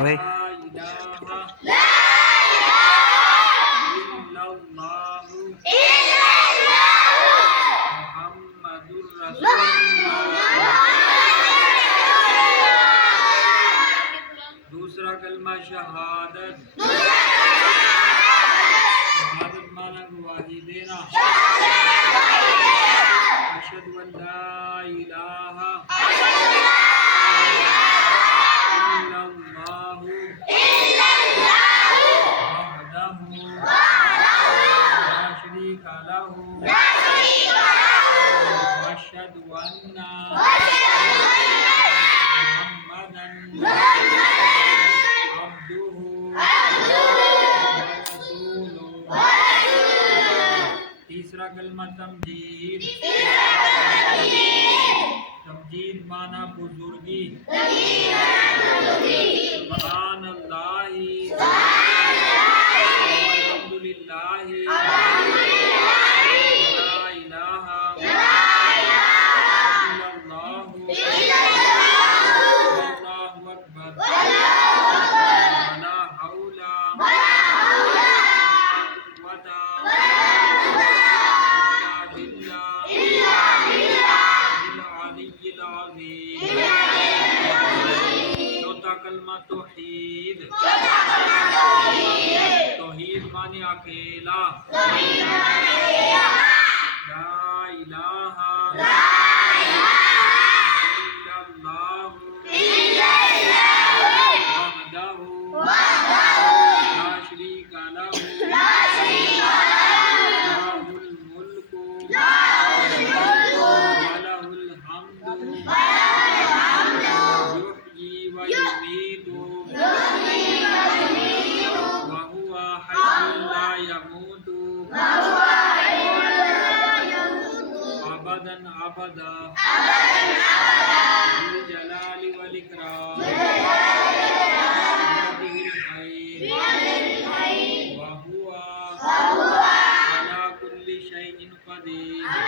ओए दूसरा कलमा शहादत। शहादत माना गवाही देना। अशहदु अल्ला इलाहा इल्लल्लाहु वहदहु ला शरीका लहु व अशहदु अन्ना मुहम्मदन अब्दुहु व रसूलुहु। तीसरा कलमा तमजीद। तमजीद माना बुजुर्गी। सुब्हानल्लाहि अल्हम्दुलिल्लाहि ला इलाहा इल्लल्लाहु वल्लाहु अकबर वला हौला वला चौथा कलमा तौहीद। तौहीद माने अकेला। ला इलाहा इल्लल्लाहु वहदहु ला शरीका लहु लहुल मुल्कु व लहुल हम्दु युहयी व युमीतु व हुवा हय्युन ला यमूतु अबदन अबदा ज़ुल जलाली वल इकराम बियदिहिल खैर व हुवा अला कुल्लि शैइन क़दीर।